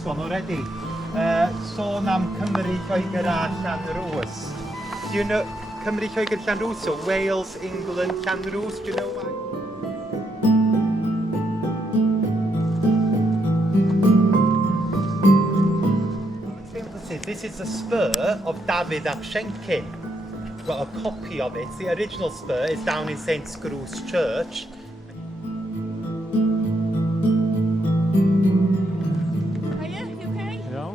this one already. Sôn am Cymru, Lloegr a Llanrwys. Do you know Cymru, Lloegr, Llanrwys? So Wales, England, Llanrwys, do you know why? This is the spur of David ap Shenkin. I've got a copy of it. The original spur is down in St Screw's Church. Hiya, you okay? Yeah.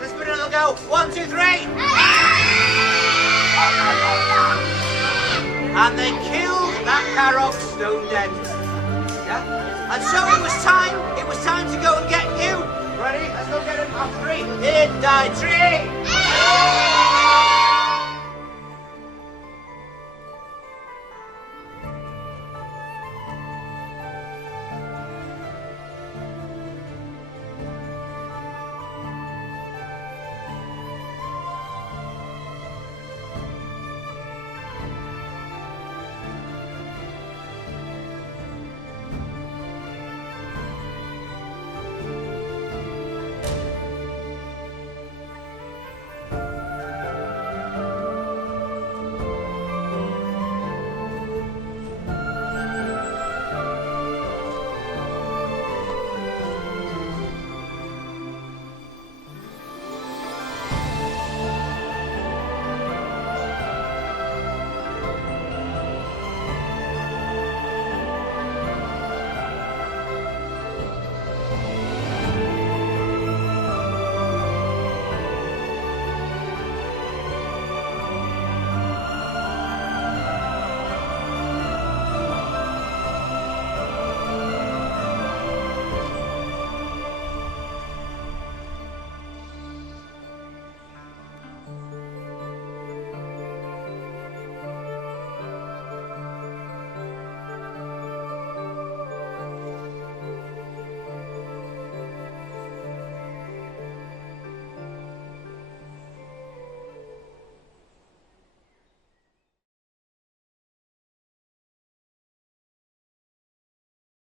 Let's put another go. 1, 2, 3. And they killed that Carrock stone dead. Yeah. And so it was time to go and get you. Ready? Let's go get him. On 3. It died. 3.